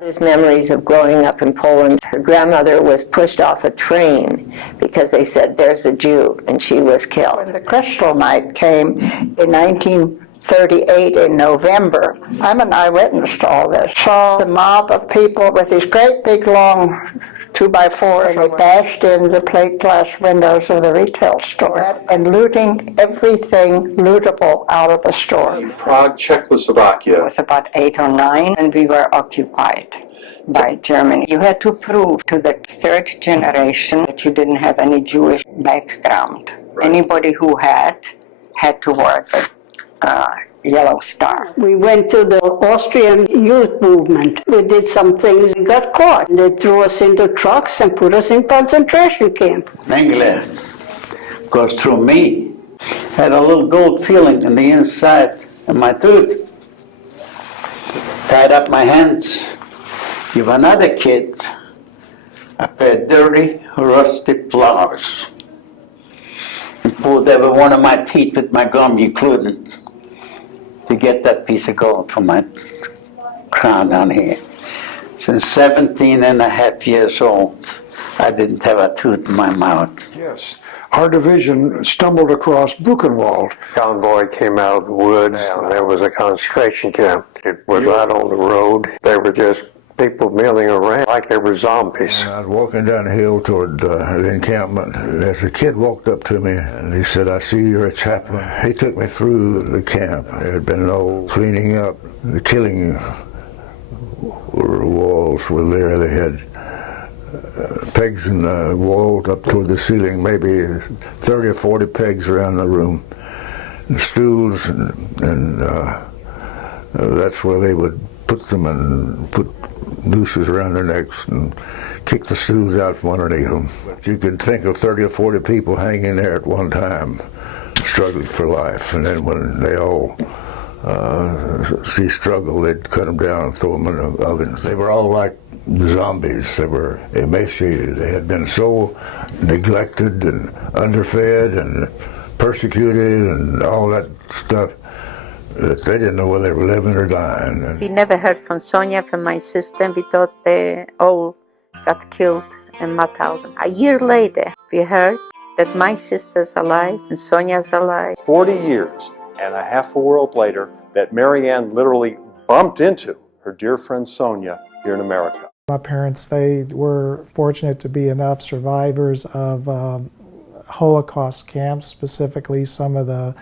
There's memories of growing up in Poland. Her grandmother was pushed off a train because they said, there's a Jew, and she was killed. When the Kristallnacht came in 1938 in November, I'm an eyewitness to all this. Saw the mob of people with these great big long 2x4s, and they bashed in the plate glass windows of the retail store and looting everything lootable out of the store. Prague, Czechoslovakia. It was about 8 or 9, and we were occupied by Germany. You had to prove to the third generation that you didn't have any Jewish background. Right. Anybody who had to wear the yellow star. We went to the Austrian youth movement. We did some things. We got caught. They threw us into trucks and put us in concentration camp. Mengele goes through me. Had a little gold feeling in the inside of my tooth. Tied up my hands. Give another kid a pair of dirty, rusty pliers. And pulled every one of my teeth with my gum, including to get that piece of gold from my crown down here. Since 17 and a half years old, I didn't have a tooth in my mouth. Yes. Our division stumbled across Buchenwald. Convoy came out of the woods, and there was a concentration camp. It was right on the road. They were just people milling around like they were zombies. I was walking down the hill toward the encampment. As a kid walked up to me and he said, I see you're a chaplain. He took me through the camp. There had been no cleaning up. The killing walls were there. They had pegs in the wall up toward the ceiling, maybe 30 or 40 pegs around the room, and stools, and that's where they would put them and put nooses around their necks and kick the stools out from underneath them. But you can think of 30 or 40 people hanging there at one time, struggling for life. And then when they all see struggle, they'd cut them down and throw them in the ovens. They were all like zombies. They were emaciated. They had been so neglected and underfed and persecuted and all that stuff that they didn't know whether they were living or dying. We never heard from Sonia, from my sister, and we thought they all got killed and marked out. A year later, we heard that my sister's alive and Sonia's alive. 40 years and a half a world later, that Marianne literally bumped into her dear friend Sonia here in America. My parents, they were fortunate to be enough survivors of Holocaust camps, specifically some of the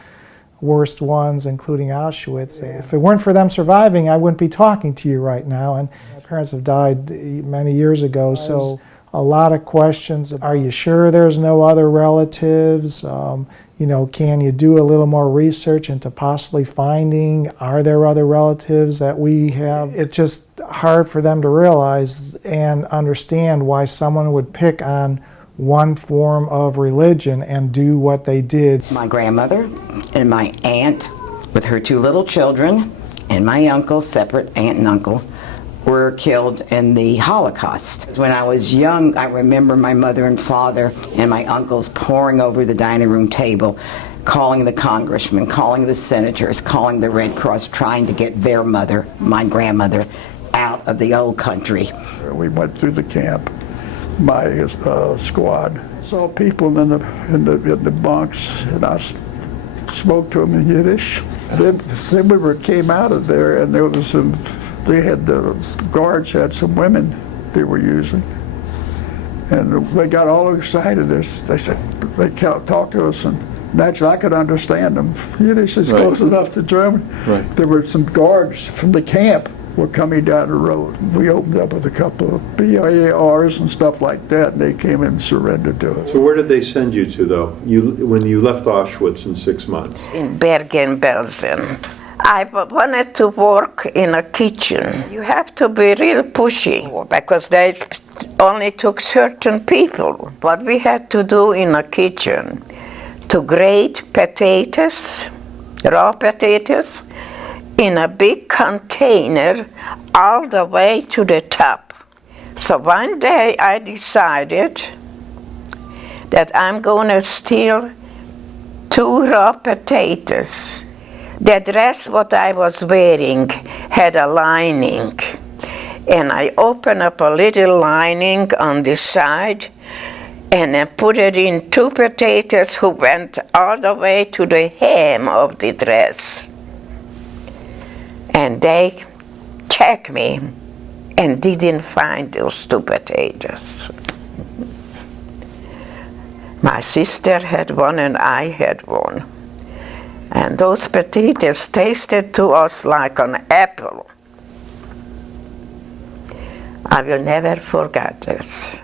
worst ones, including Auschwitz. If it weren't for them surviving, I wouldn't be talking to you right now. And my parents have died many years ago, so a lot of questions. Are you sure there's no other relatives? You know, can you do a little more research into possibly finding, are there other relatives that we have? It's just hard for them to realize and understand why someone would pick on one form of religion and do what they did. My grandmother and my aunt with her 2 little children and my uncle, separate aunt and uncle, were killed in the Holocaust. When I was young, I remember my mother and father and my uncles poring over the dining room table, calling the congressmen, calling the senators, calling the Red Cross, trying to get their mother, my grandmother, out of the old country. We went through the camp. My squad saw people in the bunks, and I spoke to them in Yiddish. Then we came out of there, and there was some. They had the guards had some women they were using, and they got all excited. They said they talked to us, and naturally I could understand them. Yiddish is close enough to German. Right. There were some guards from the camp were coming down the road. We opened up with a couple of BIARs and stuff like that, and they came in and surrendered to us. So where did they send you to, though, when you left Auschwitz in 6 months? In Bergen-Belsen. I wanted to work in a kitchen. You have to be real pushy because they only took certain people. What we had to do in a kitchen, to grate potatoes, raw potatoes, in a big container all the way to the top. So one day I decided that I'm going to steal 2 raw potatoes. The dress what I was wearing had a lining. and I opened up a little lining on the side, and I put it in 2 potatoes who went all the way to the hem of the dress. And they checked me and didn't find those 2 potatoes. My sister had one and I had one. And those potatoes tasted to us like an apple. I will never forget this.